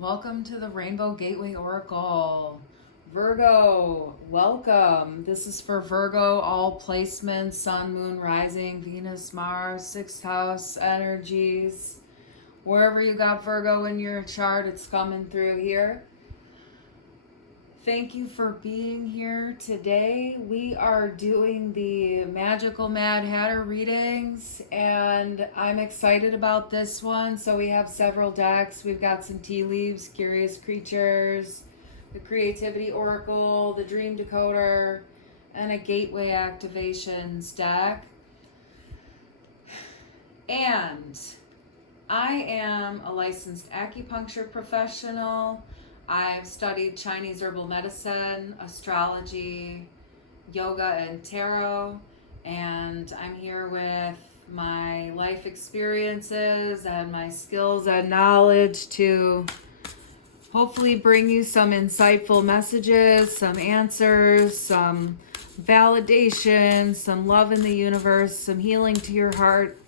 Welcome to the Rainbow Gateway Oracle. Virgo, welcome. This is for Virgo, all placements, Sun, Moon, Rising, Venus, Mars, 6th house energies. Wherever you got Virgo in your chart, it's coming through here. Thank you for being here today. We are doing the Magical Mad Hatter readings, and I'm excited about this one. So we have several decks. We've got some tea leaves, Curious Creatures, the Creativity Oracle, the Dream Decoder, and a Gateway Activations deck. And I am a licensed acupuncture professional. I've studied Chinese herbal medicine, astrology, yoga, and tarot, and I'm here with my life experiences and my skills and knowledge to hopefully bring you some insightful messages, some answers, some validation, some love in the universe, some healing to your heart.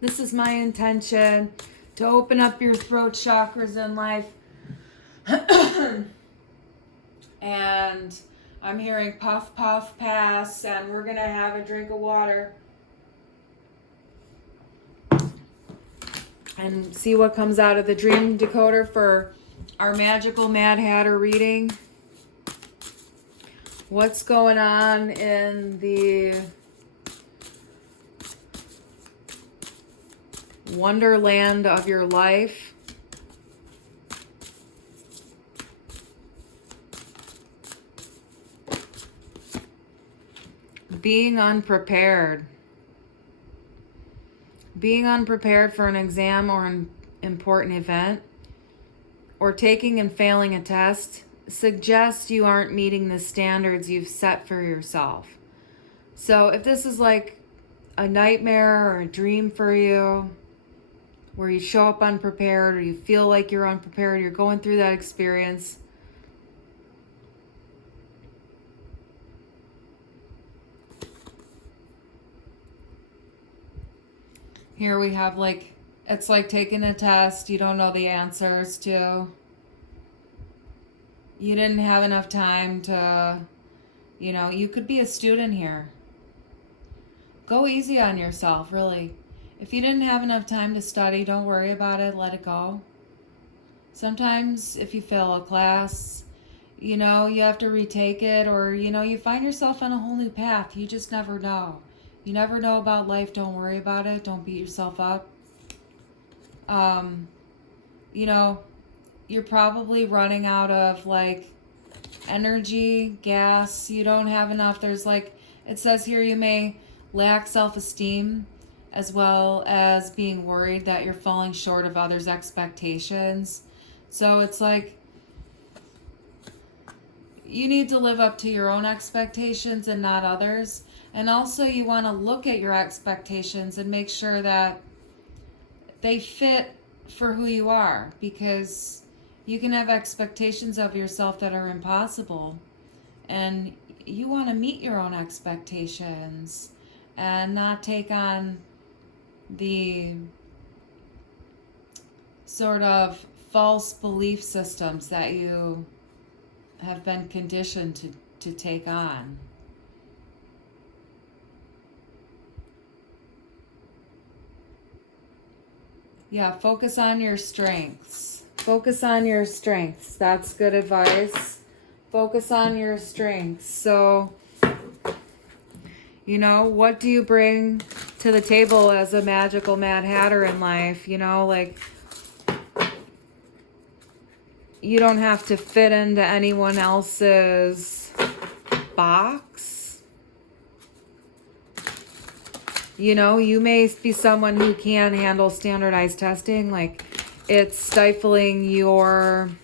This is my intention, to open up your throat chakras in life. And I'm hearing puff, puff, pass, and we're going to have a drink of water and see what comes out of the Dream Decoder for our Magical Mad Hatter reading. What's going on in the wonderland of your life? Being unprepared. Being unprepared for an exam or an important event, or taking and failing a test, suggests you aren't meeting the standards you've set for yourself. So if this is like a nightmare or a dream for you, where you show up unprepared or you feel like you're unprepared, you're going through that experience, here we have it's like taking a test you don't know the answers to. You didn't have enough time to, you could be a student here. Go easy on yourself, really. If you didn't have enough time to study, don't worry about it, let it go. Sometimes if you fail a class, you have to retake it, or, you find yourself on a whole new path. You just never know. You never know about life. Don't worry about it. Don't beat yourself up. You're probably running out of energy, gas. You don't have enough. There's it says here, you may lack self-esteem as well as being worried that you're falling short of others' expectations. So it's you need to live up to your own expectations and not others. And also you want to look at your expectations and make sure that they fit for who you are, because you can have expectations of yourself that are impossible, and you want to meet your own expectations and not take on the sort of false belief systems that you have been conditioned to take on. Yeah, focus on your strengths. Focus on your strengths. That's good advice. Focus on your strengths. So, what do you bring to the table as a magical Mad Hatter in life? You don't have to fit into anyone else's box. You may be someone who can handle standardized testing. It's stifling you,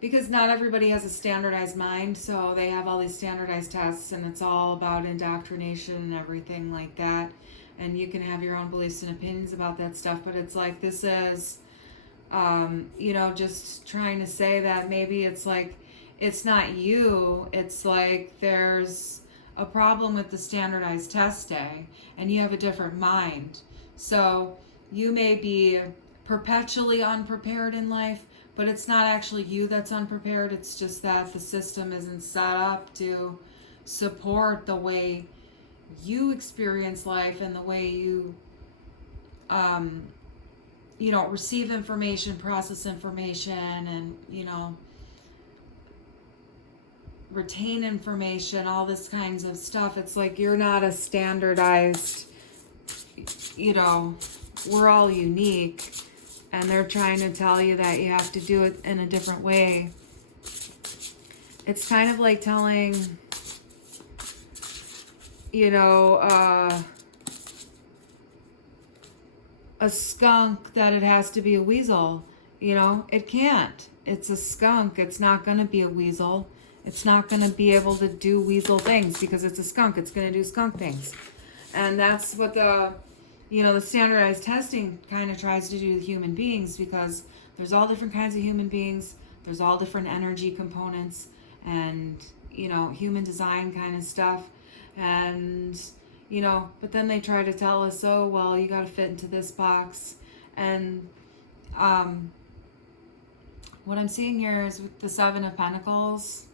because not everybody has a standardized mind. So they have all these standardized tests, and it's all about indoctrination and everything like that. And you can have your own beliefs and opinions about that stuff. But it's this is, just trying to say that maybe it's not you. It's there's a problem with the standardized testing and you have a different mind. So You may be perpetually unprepared in life, but it's not actually you that's unprepared. It's just that the system isn't set up to support the way you experience life and the way you, receive information, process information, and, retain information, all this kinds of stuff. It's like you're not a standardized, we're all unique, and they're trying to tell you that you have to do it in a different way. It's kind of like telling, a skunk that it has to be a weasel. It can't. It's a skunk. It's not going to be a weasel. It's not going to be able to do weasel things because it's a skunk. It's going to do skunk things. And that's what the standardized testing kind of tries to do with human beings, because there's all different kinds of human beings. There's all different energy components and, human design kind of stuff. And, but then they try to tell us, oh, well, you got to fit into this box. And what I'm seeing here is with the Seven of Pentacles.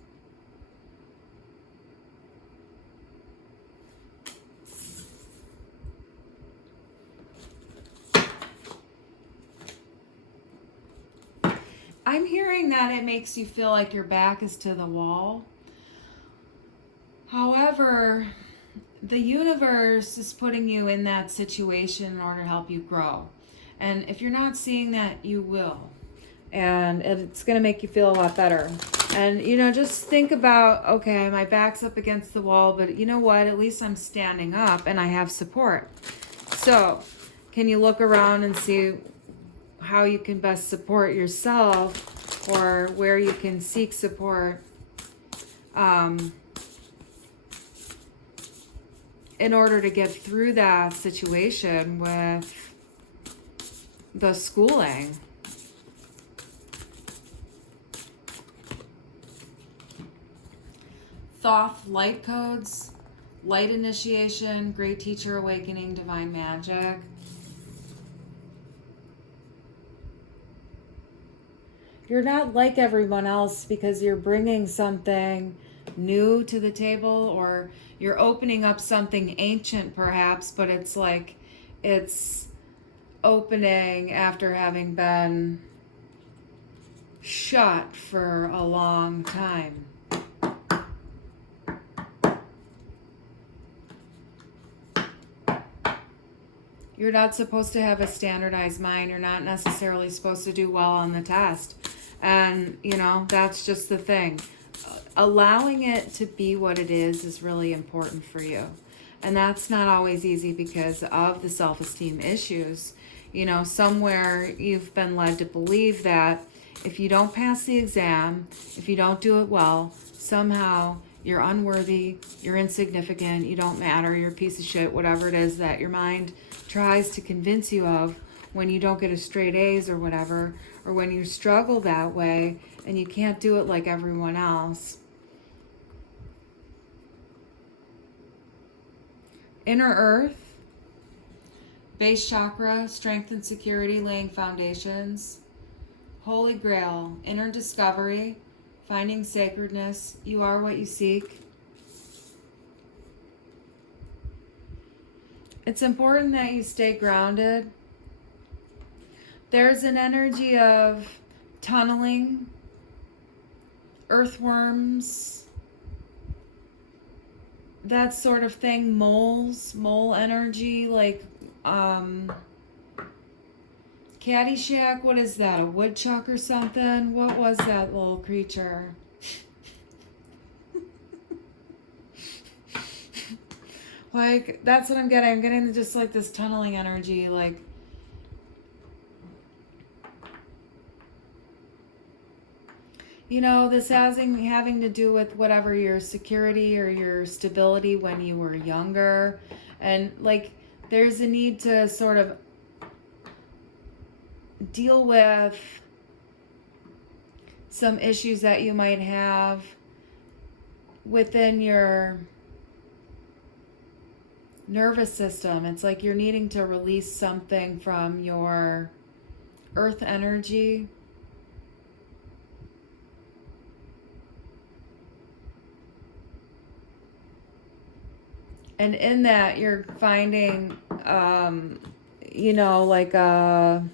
I'm hearing that it makes you feel like your back is to the wall. However, the universe is putting you in that situation in order to help you grow. And if you're not seeing that, you will. And it's going to make you feel a lot better. And, just think about, okay, my back's up against the wall, but you know what? At least I'm standing up and I have support. So, can you look around and see how you can best support yourself, or where you can seek support in order to get through that situation with the schooling? Thoth light codes, light initiation, great teacher awakening, divine magic. You're not like everyone else because you're bringing something new to the table, or you're opening up something ancient perhaps, but it's like it's opening after having been shut for a long time. You're not supposed to have a standardized mind. You're not necessarily supposed to do well on the test. And, that's just the thing. Allowing it to be what it is really important for you. And that's not always easy because of the self-esteem issues. Somewhere you've been led to believe that if you don't pass the exam, if you don't do it well, somehow you're unworthy, you're insignificant, you don't matter, you're a piece of shit, whatever it is that your mind tries to convince you of when you don't get a straight A's or whatever, or when you struggle that way and you can't do it like everyone else. Inner Earth, base chakra, strength and security, laying foundations. Holy Grail, inner discovery, finding sacredness. You are what you seek. It's important that you stay grounded. There's an energy of tunneling, earthworms, that sort of thing, mole energy, like Caddyshack, what is that, a woodchuck or something? What was that little creature? Like, that's what I'm getting. I'm getting just like this tunneling energy, like, this having to do with whatever your security or your stability when you were younger. And like, there's a need to sort of deal with some issues that you might have within your nervous system. It's like you're needing to release something from your earth energy. And in that, you're finding, like a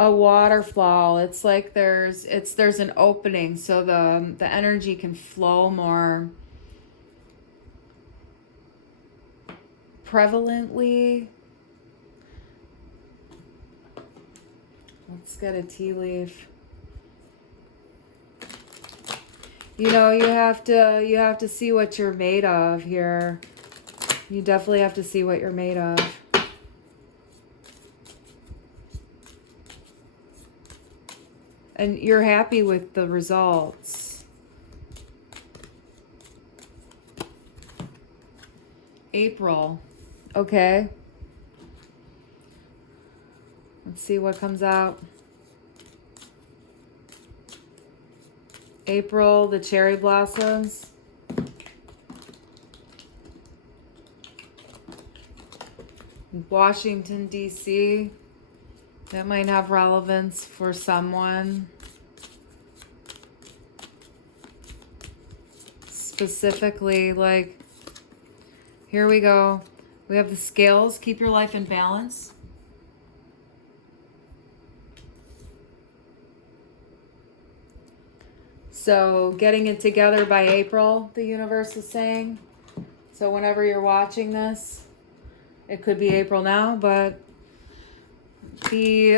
waterfall. It's like there's an opening, so the energy can flow more prevalently. Let's get a tea leaf. You have to see what you're made of here. You definitely have to see what you're made of. And you're happy with the results. April. Okay. Let's see what comes out. April, the cherry blossoms. Washington, D.C. That might have relevance for someone. Specifically, like, here we go. We have the scales. Keep your life in balance. So getting it together by April, the universe is saying. So whenever you're watching this, it could be April now, but the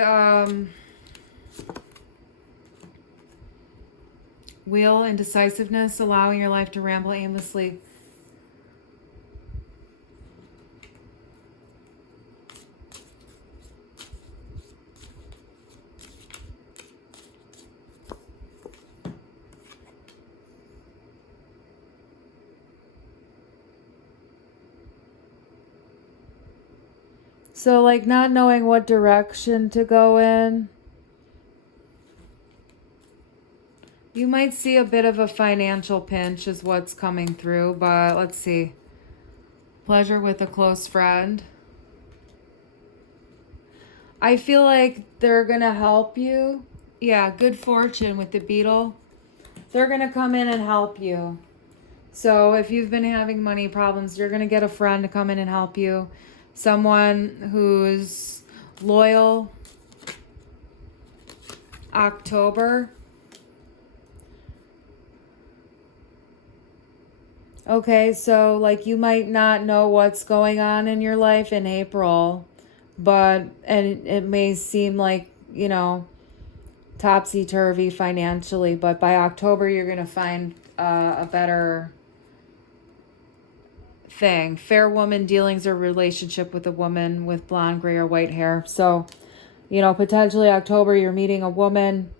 wheel, indecisiveness, allowing your life to ramble aimlessly. So, like, not knowing what direction to go in. You might see a bit of a financial pinch is what's coming through, but let's see. Pleasure with a close friend. I feel like they're going to help you. Yeah, good fortune with the beetle. They're going to come in and help you. So if you've been having money problems, you're going to get a friend to come in and help you. Someone who's loyal. October. Okay, so like you might not know what's going on in your life in April, and it may seem like, topsy-turvy financially, but by October you're going to find a better thing. Fair woman dealings or relationship with a woman with blonde, gray, or white hair. So, potentially October you're meeting a woman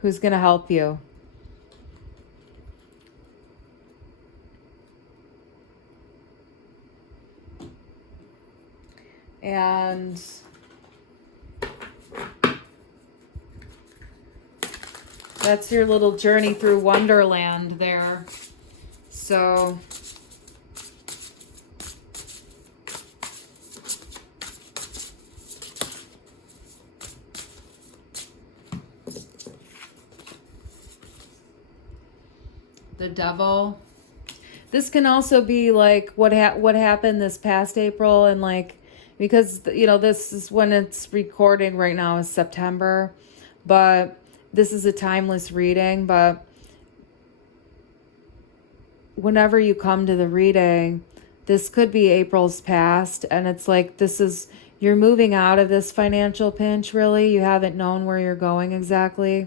who's going to help you. And that's your little journey through Wonderland there. So the devil. This can also be like what happened this past April, and like, because this is when it's recording right now is September, but this is a timeless reading. But whenever you come to the reading, this could be April's past, and it's like you're moving out of this financial pinch. Really, you haven't known where you're going exactly,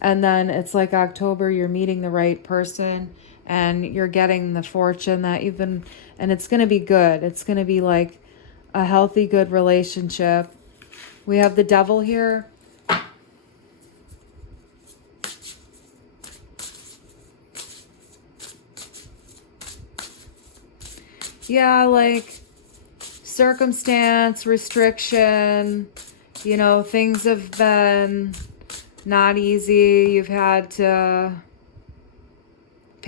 and then it's like October, you're meeting the right person. And you're getting the fortune that you've been, and it's going to be good. It's going to be like a healthy, good relationship. We have the devil here. Yeah, like circumstance, restriction, things have been not easy. You've had to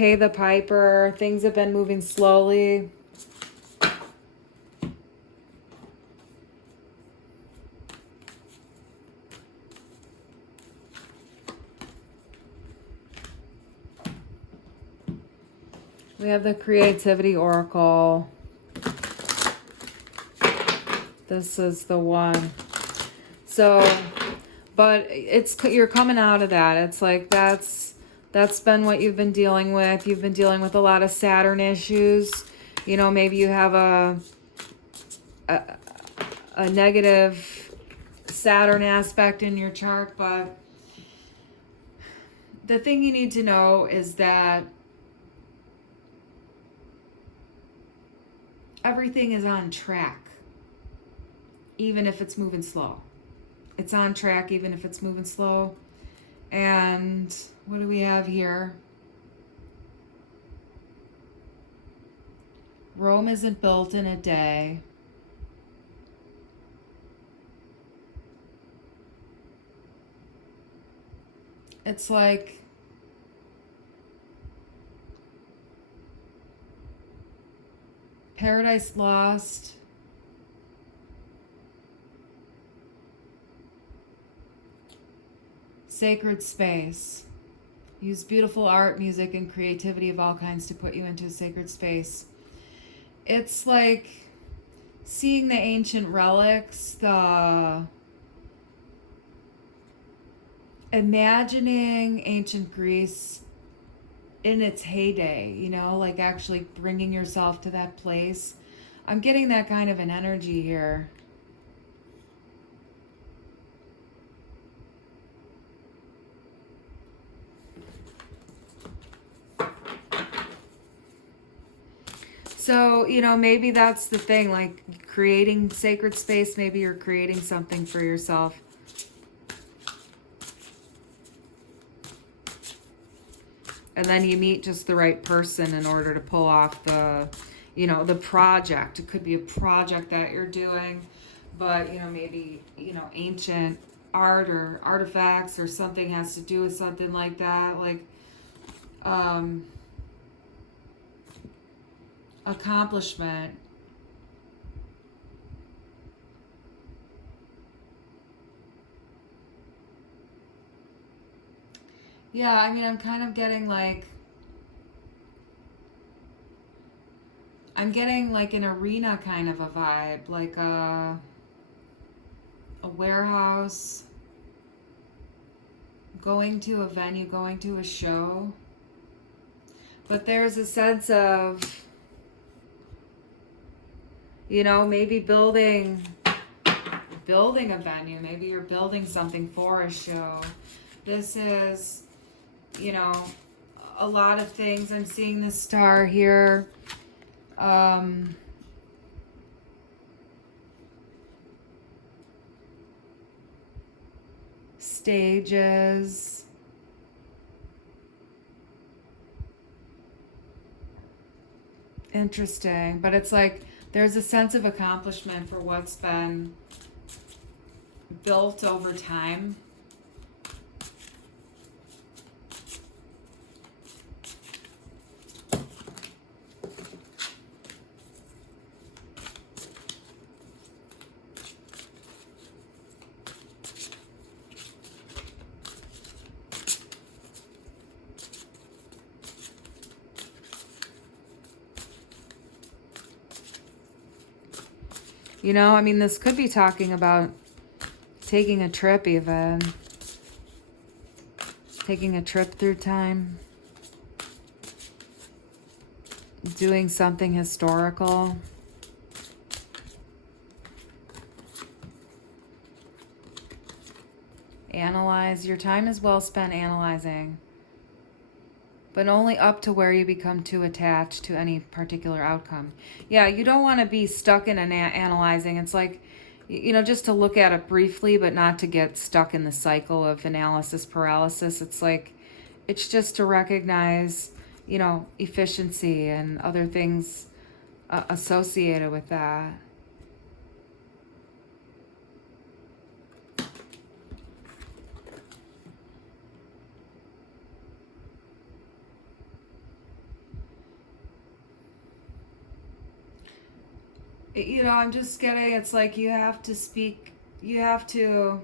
pay the piper. Things have been moving slowly. We have the creativity oracle. This is the one. So, but you're coming out of that. It's like that's been what you've been dealing with. You've been dealing with a lot of Saturn issues. You know, maybe you have a negative Saturn aspect in your chart, but the thing you need to know is that everything is on track, even if it's moving slow. It's on track, even if it's moving slow. And what do we have here? Rome isn't built in a day. It's like Paradise Lost. Sacred space. Use beautiful art, music, and creativity of all kinds to put you into a sacred space. It's like seeing the ancient relics, imagining ancient Greece in its heyday, you know, like actually bringing yourself to that place. I'm getting that kind of an energy here. So, you know, maybe that's the thing, like creating sacred space. Maybe you're creating something for yourself. And then you meet just the right person in order to pull off the, you know, the project. It could be a project that you're doing, but, you know, maybe, you know, ancient art or artifacts or something has to do with something like that. Like, accomplishment. Yeah, I mean, I'm kind of getting like, I'm getting like an arena kind of a vibe, like a warehouse, going to a venue, going to a show. But there's a sense of, you know, maybe building a venue. Maybe you're building something for a show. This is, you know, a lot of things. I'm seeing the star here. Stages. Interesting. But it's like there's a sense of accomplishment for what's been built over time. You know, I mean, this could be talking about taking a trip even. Taking a trip through time. Doing something historical. Analyze. Your time is well spent analyzing. But only up to where you become too attached to any particular outcome. Yeah, you don't want to be stuck in an analyzing. It's like, you know, just to look at it briefly, but not to get stuck in the cycle of analysis paralysis. It's like, it's just to recognize, you know, efficiency and other things associated with that. I'm just getting, it's like you have to speak, you have to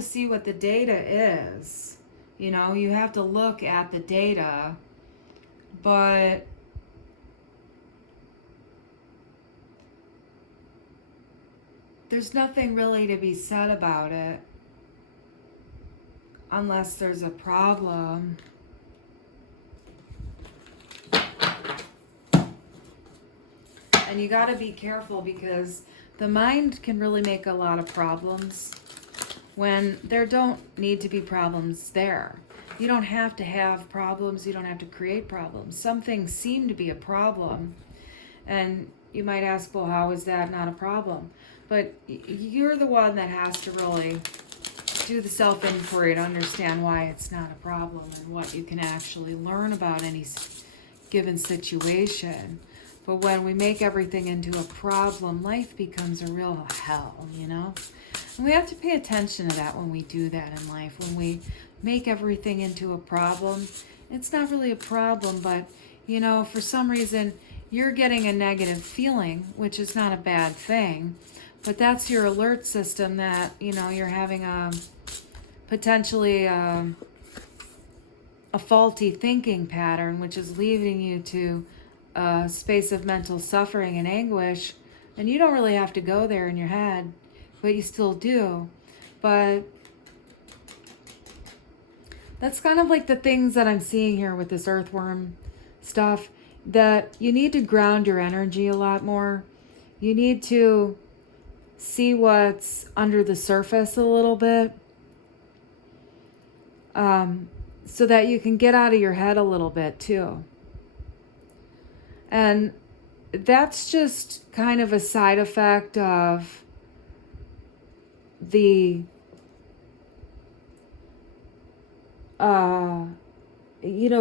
see what the data is. You have to look at the data, but there's nothing really to be said about it unless there's a problem. And you got to be careful because the mind can really make a lot of problems when there don't need to be problems there. You don't have to have problems. You don't have to create problems. Some things seem to be a problem. And you might ask, well, how is that not a problem? But you're the one that has to really do the self-inquiry to understand why it's not a problem and what you can actually learn about any given situation. But when we make everything into a problem, life becomes a real hell, And we have to pay attention to that when we do that in life. When we make everything into a problem, it's not really a problem, but, for some reason, you're getting a negative feeling, which is not a bad thing. But that's your alert system that, you're having a potentially a faulty thinking pattern, which is leading you to a space of mental suffering and anguish. And you don't really have to go there in your head, but you still do. But that's kind of like the things that I'm seeing here with this earthworm stuff, that you need to ground your energy a lot more. You need to see what's under the surface a little bit, so that you can get out of your head a little bit too. And that's just kind of a side effect of the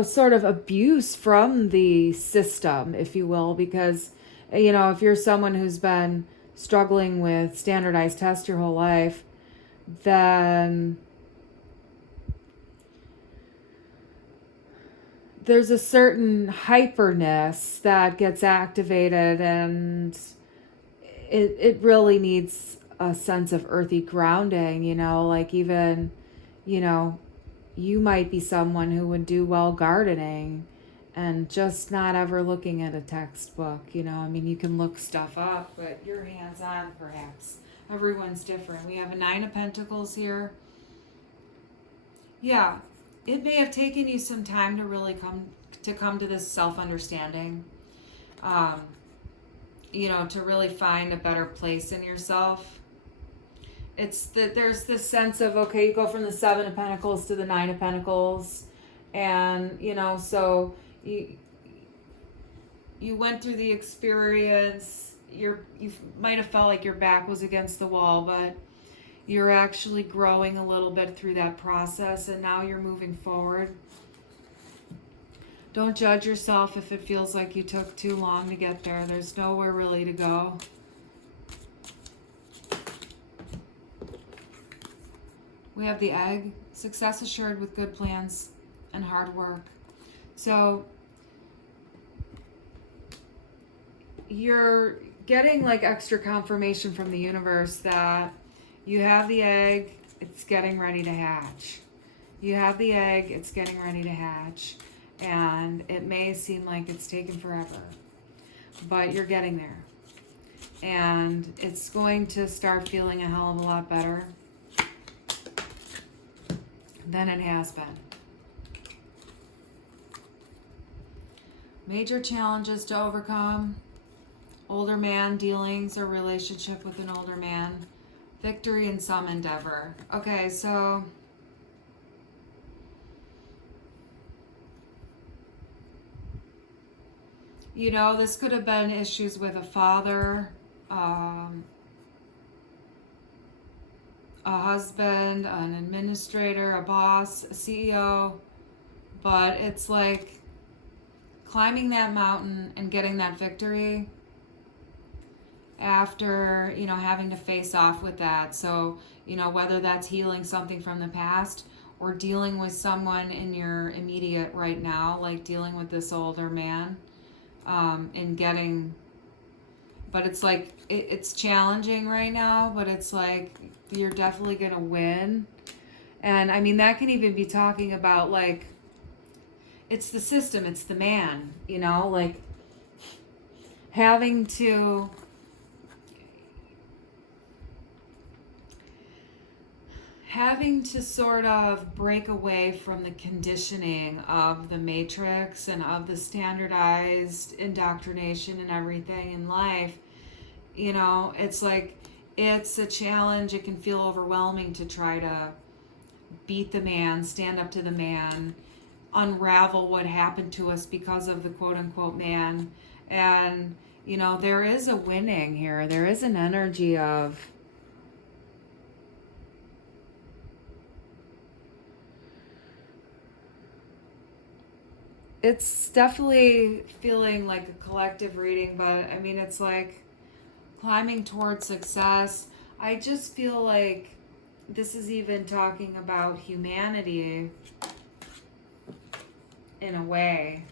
sort of abuse from the system, if you will, because if you're someone who's been struggling with standardized tests your whole life, then there's a certain hyperness that gets activated, and it really needs a sense of earthy grounding, like even, you might be someone who would do well gardening and just not ever looking at a textbook, you can look stuff up, but you're hands-on perhaps. Everyone's different. We have a 9 of Pentacles here. Yeah, it may have taken you some time to really come to this self-understanding, to really find a better place in yourself. It's that there's this sense of, okay, you go from the 7 of Pentacles to the 9 of Pentacles, and so you went through the experience. You might have felt like your back was against the wall, but you're actually growing a little bit through that process, and now you're moving forward. Don't judge yourself if it feels like you took too long to get there. There's nowhere really to go. We have the Egg, success assured with good plans and hard work. So you're getting like extra confirmation from the universe that you have the egg, it's getting ready to hatch. You have the egg, it's getting ready to hatch. And it may seem like it's taken forever, but you're getting there. And it's going to start feeling a hell of a lot better than it has been. Major challenges to overcome. Older man dealings or relationship with an older man. Victory in some endeavor. Okay, so this could have been issues with a father, a husband, an administrator, a boss, a CEO, but it's like climbing that mountain and getting that victory after, having to face off with that. So, whether that's healing something from the past or dealing with someone in your immediate right now, like dealing with this older man, in getting, but it's like, it's challenging right now, but it's like, you're definitely going to win. And I mean, that can even be talking about like, it's the system, it's the man, you know, like having to sort of break away from the conditioning of the matrix and of the standardized indoctrination and everything in life. You know, it's like, it's a challenge. It can feel overwhelming to try to beat the man, stand up to the man, unravel what happened to us because of the quote unquote man. And, you know, there is a winning here. There is an energy of, it's definitely feeling like a collective reading, but I mean, it's like climbing towards success. I just feel like this is even talking about humanity in a way.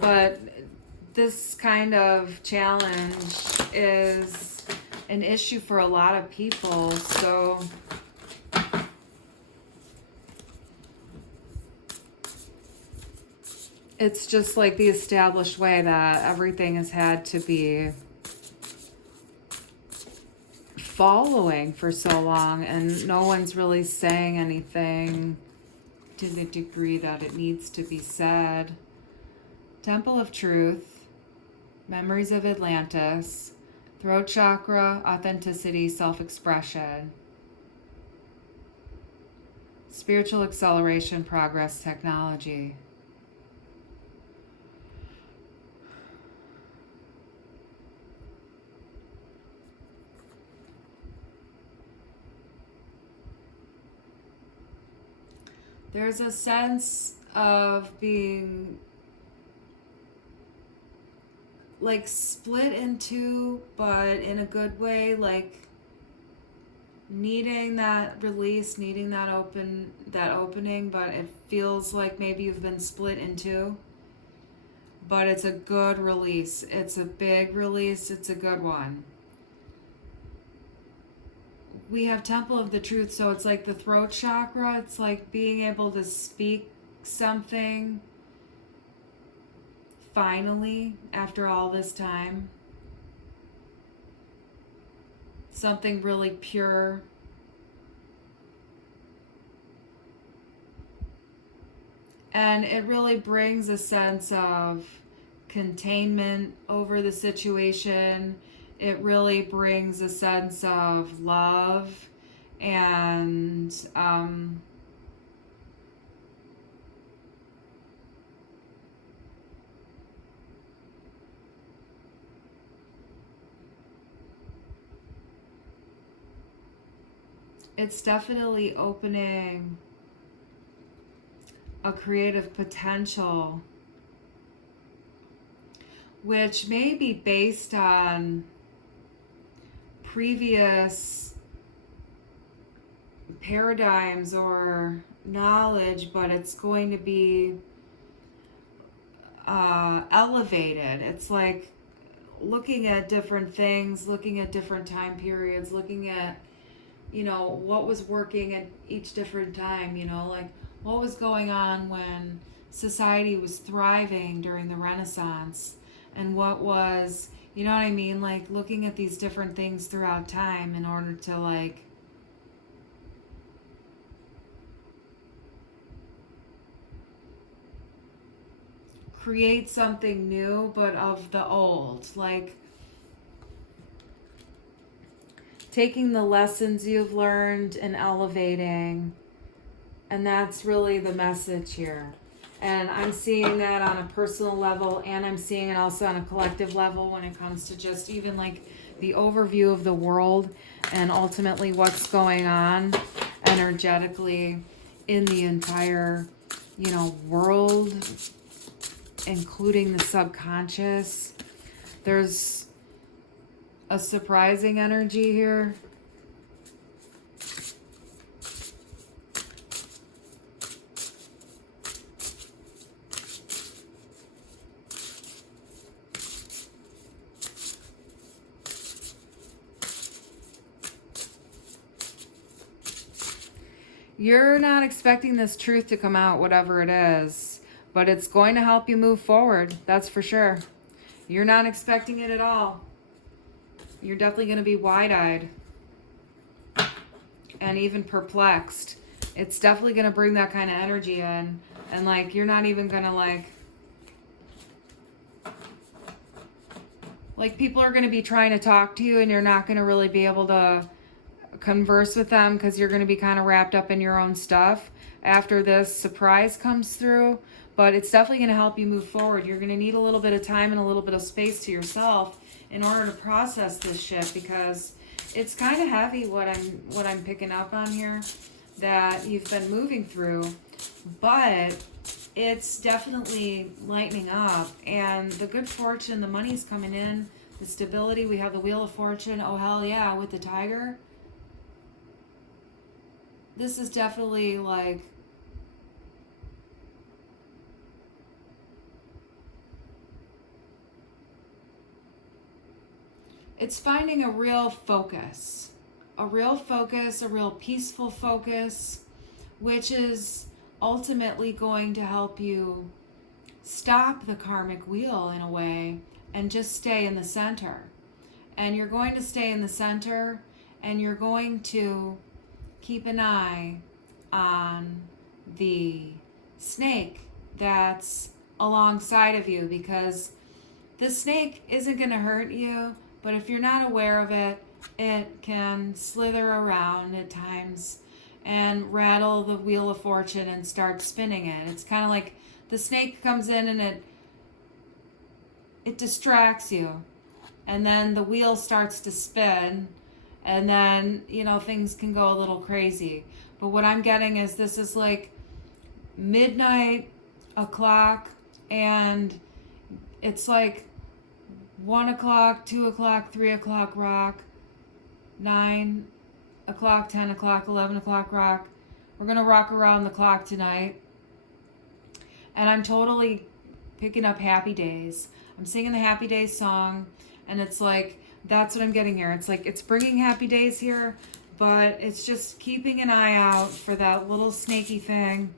But this kind of challenge is an issue for a lot of people, so it's just like the established way that everything has had to be following for so long, and no one's really saying anything to the degree that it needs to be said. Temple of Truth, Memories of Atlantis, Throat Chakra, Authenticity, Self-Expression, Spiritual Acceleration, Progress, Technology. There's a sense of being like split in two, but in a good way, like needing that release, needing that opening, but it feels like maybe you've been split in two. But it's a good release. It's a big release. It's a good one. We have Temple of the Truth, so it's like the throat chakra. It's like being able to speak something finally after all this time. Something really pure. And it really brings a sense of containment over the situation. It really brings a sense of love and it's definitely opening a creative potential, which may be based on previous paradigms or knowledge, but it's going to be elevated. It's like looking at different things, looking at different time periods, looking at, you know, what was working at each different time, you know, like what was going on when society was thriving during the Renaissance, and what was, you know what I mean, like looking at these different things throughout time in order to like create something new but of the old, like taking the lessons you've learned and elevating. And that's really the message here. And I'm seeing that on a personal level, and I'm seeing it also on a collective level when it comes to just even like the overview of the world and ultimately what's going on energetically in the entire, you know, world, including the subconscious. There's a surprising energy here. You're not expecting this truth to come out, whatever it is, but it's going to help you move forward. That's for sure. You're not expecting it at all. You're definitely going to be wide-eyed and even perplexed. It's definitely going to bring that kind of energy in. And like, you're not even going to like people are going to be trying to talk to you and you're not going to really be able to converse with them because you're going to be kind of wrapped up in your own stuff after this surprise comes through. But it's definitely going to help you move forward. You're going to need a little bit of time and a little bit of space to yourself in order to process this shit, because it's kind of heavy what I'm picking up on here that you've been moving through, but it's definitely lightening up. And the good fortune, the money's coming in, the stability, we have the Wheel of Fortune. Oh hell yeah, with the Tiger. This is definitely like, it's finding a real focus, a real peaceful focus, which is ultimately going to help you stop the karmic wheel in a way and just stay in the center. And you're going to stay in the center, and you're going to keep an eye on the snake that's alongside of you, because the snake isn't going to hurt you, but if you're not aware of it, it can slither around at times and rattle the Wheel of Fortune and start spinning it. It's kind of like the snake comes in and it distracts you, and then the wheel starts to spin, and then, you know, things can go a little crazy. But what I'm getting is this is like midnight o'clock, and it's like 1 o'clock, 2 o'clock, 3 o'clock rock, 9 o'clock, 10 o'clock, 11 o'clock rock. We're going to rock around the clock tonight. And I'm totally picking up Happy Days. I'm singing the Happy Days song, and it's like, that's what I'm getting here. It's like, it's bringing Happy Days here, but it's just keeping an eye out for that little snaky thing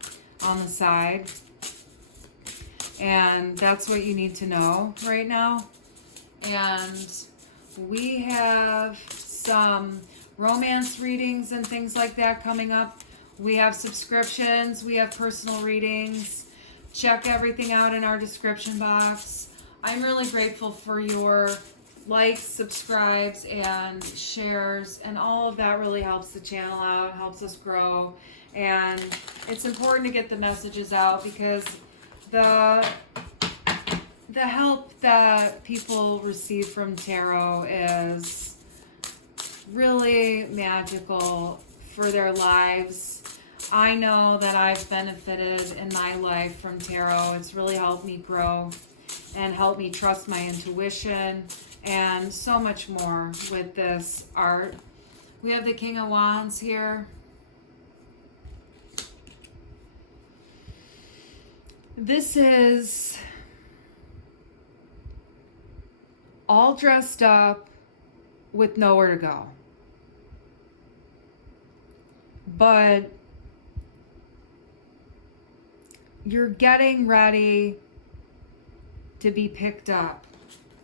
on the side. And that's what you need to know right now. And we have some romance readings and things like that coming up. We have subscriptions. We have personal readings. Check everything out in our description box. I'm really grateful for your likes, subscribes, and shares, and all of that really helps the channel out, helps us grow. And it's important to get the messages out, because the help that people receive from tarot is really magical for their lives. I know that I've benefited in my life from tarot. It's really helped me grow and helped me trust my intuition and so much more with this art. We have the King of Wands here. This is all dressed up with nowhere to go. But you're getting ready to be picked up,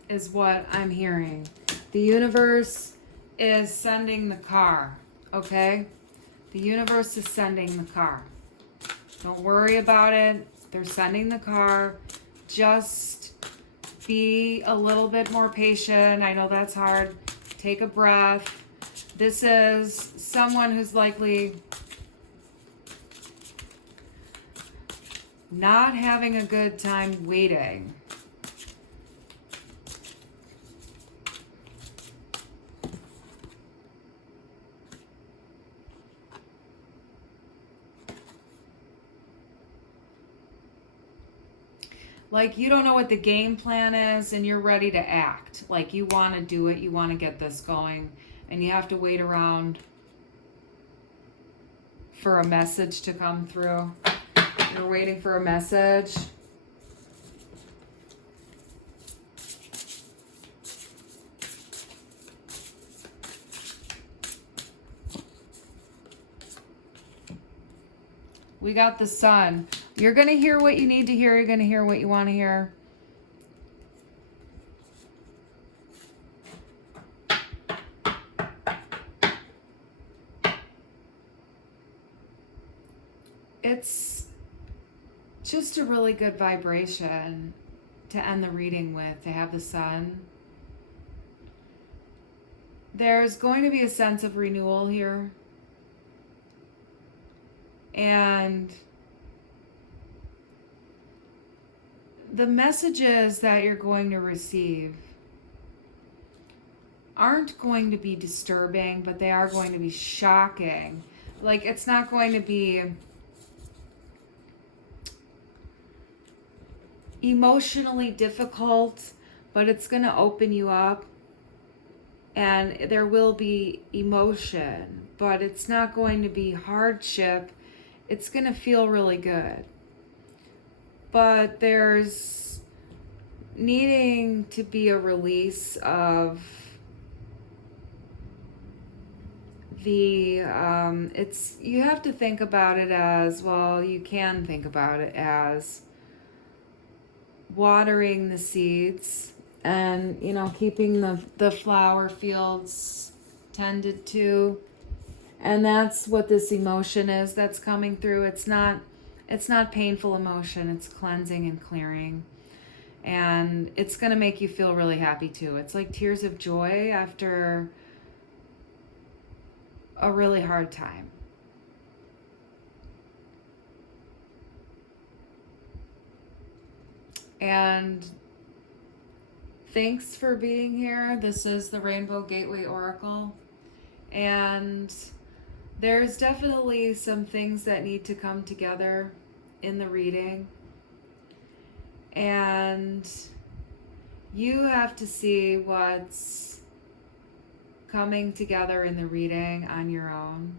is what I'm hearing. The universe is sending the car, okay? The universe is sending the car. Don't worry about it. They're sending the car. Just be a little bit more patient. I know that's hard. Take a breath. This is someone who's likely not having a good time waiting. Like, you don't know what the game plan is, and you're ready to act. Like, you want to do it. You want to get this going. And you have to wait around for a message to come through. You're waiting for a message. We got the sun. You're going to hear what you need to hear. You're going to hear what you want to hear. It's just a really good vibration to end the reading with, to have the sun. There's going to be a sense of renewal here. And the messages that you're going to receive aren't going to be disturbing, but they are going to be shocking. Like, it's not going to be emotionally difficult, but it's going to open you up, and there will be emotion, but it's not going to be hardship. It's going to feel really good. But there's needing to be a release of the, you have to think about it as, well, you can think about it as watering the seeds and, keeping the flower fields tended to. And that's what this emotion is that's coming through. It's not painful emotion. It's cleansing and clearing. And it's going to make you feel really happy too. It's like tears of joy after a really hard time. And thanks for being here. This is the Rainbow Gateway Oracle. And there's definitely some things that need to come together in the reading. And you have to see what's coming together in the reading on your own,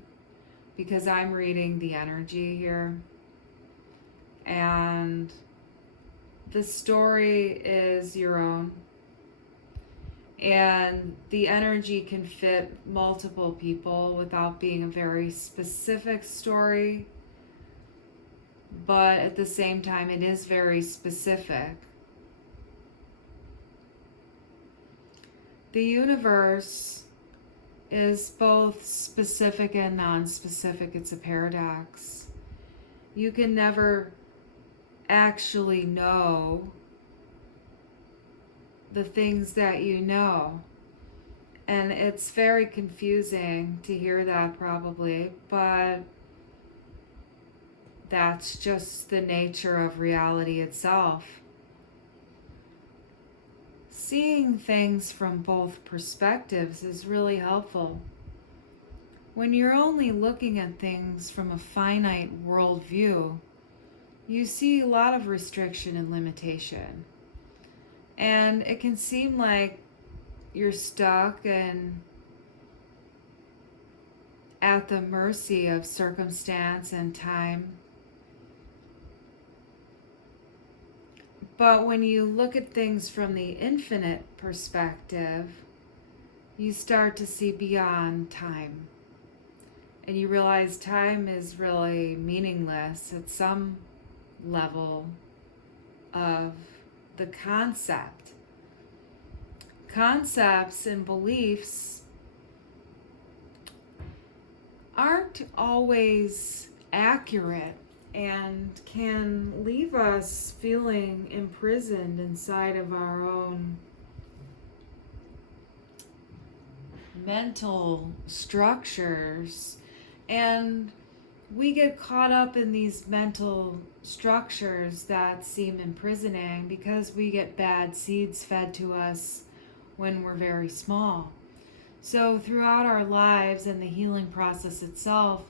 because I'm reading the energy here. And the story is your own. And the energy can fit multiple people without being a very specific story. But at the same time, it is very specific. The universe is both specific and non-specific. It's a paradox. You can never actually know the things that you know. And it's very confusing to hear that probably, but that's just the nature of reality itself. Seeing things from both perspectives is really helpful. When you're only looking at things from a finite worldview, you see a lot of restriction and limitation. And it can seem like you're stuck and at the mercy of circumstance and time. But when you look at things from the infinite perspective, you start to see beyond time. And you realize time is really meaningless at some level of the concept. Concepts and beliefs aren't always accurate and can leave us feeling imprisoned inside of our own mental structures. And we get caught up in these mental structures that seem imprisoning because we get bad seeds fed to us when we're very small. So throughout our lives, and the healing process itself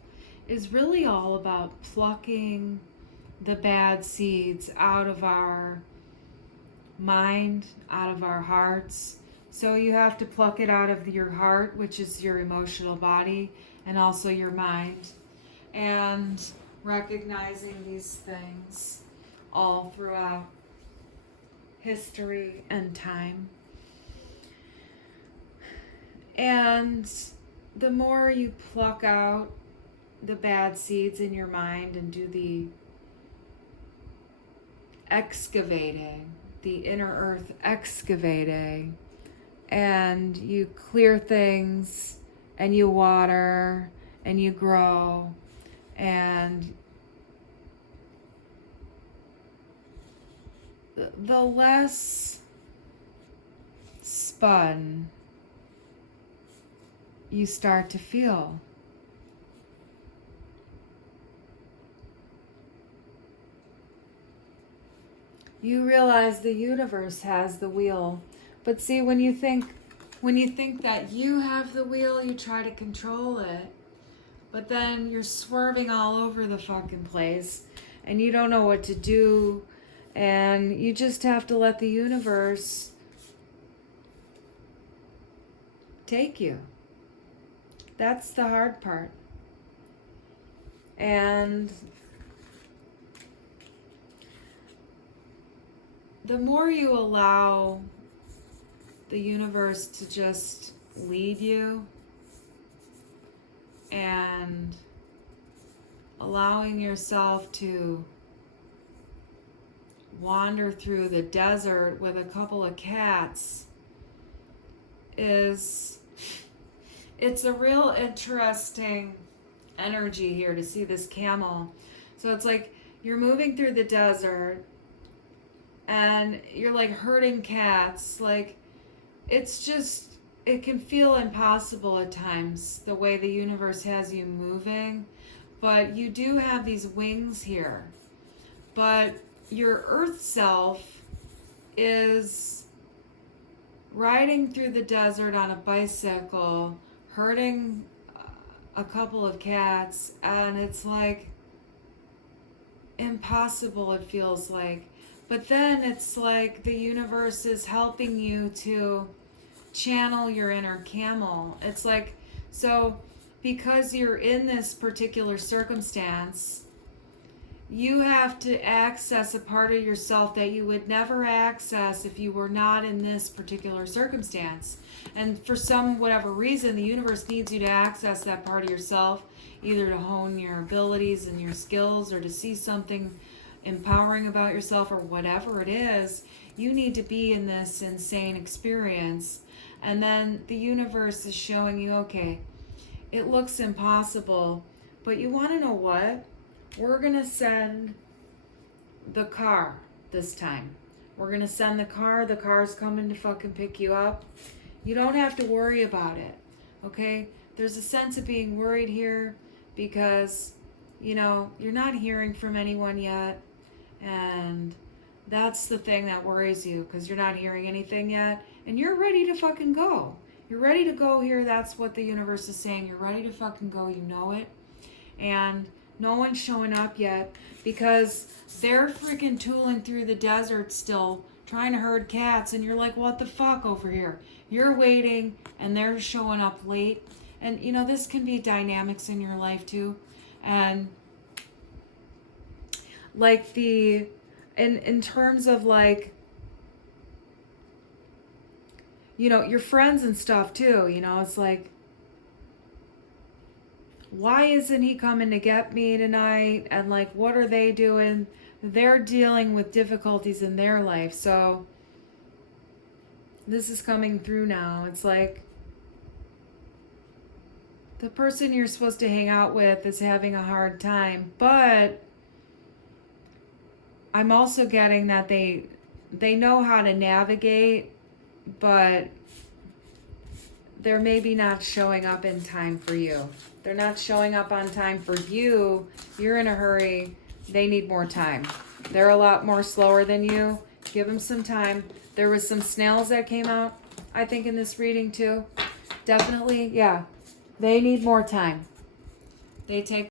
is really all about plucking the bad seeds out of our mind, out of our hearts. So you have to pluck it out of your heart, which is your emotional body, and also your mind. And recognizing these things all throughout history and time. And the more you pluck out the bad seeds in your mind and do the excavating, the inner earth excavating, and you clear things and you water and you grow, and the less spun you start to feel. You realize the universe has the wheel. But see, when you think that you have the wheel, you try to control it. But then you're swerving all over the fucking place and you don't know what to do, and you just have to let the universe take you. That's the hard part. And the more you allow the universe to just lead you, and allowing yourself to wander through the desert with a couple of cats, it's a real interesting energy here to see this camel. So it's like you're moving through the desert and you're like herding cats. Like, it's just, it can feel impossible at times, the way the universe has you moving. But you do have these wings here. But your earth self is riding through the desert on a bicycle, herding a couple of cats, and it's like impossible, it feels like. But then it's like the universe is helping you to channel your inner camel. It's like, so because you're in this particular circumstance, you have to access a part of yourself that you would never access if you were not in this particular circumstance. And for some whatever reason, the universe needs you to access that part of yourself, either to hone your abilities and your skills, or to see something empowering about yourself, or whatever it is. You need to be in this insane experience. And then the universe is showing you, okay, it looks impossible, but you want to know what? We're going to send the car this time. We're going to send the car. The car's coming to fucking pick you up. You don't have to worry about it, okay? There's a sense of being worried here because, you know, you're not hearing from anyone yet. And that's the thing that worries you, because you're not hearing anything yet. And you're ready to fucking go. You're ready to go here. That's what the universe is saying. You're ready to fucking go. You know it. And no one's showing up yet because they're freaking tooling through the desert still, trying to herd cats. And you're like, what the fuck over here? You're waiting and they're showing up late. And, you know, this can be dynamics in your life too. And like in terms of like, you know, your friends and stuff too, you know, it's like, why isn't he coming to get me tonight? And like, what are they doing? They're dealing with difficulties in their life. So this is coming through now. It's like the person you're supposed to hang out with is having a hard time, but I'm also getting that they know how to navigate, but they're maybe not showing up in time for you. They're not showing up on time for you. You're in a hurry. They need more time. They're a lot more slower than you. Give them some time. There was some snails that came out, I think, in this reading too. Definitely, yeah. They need more time. They take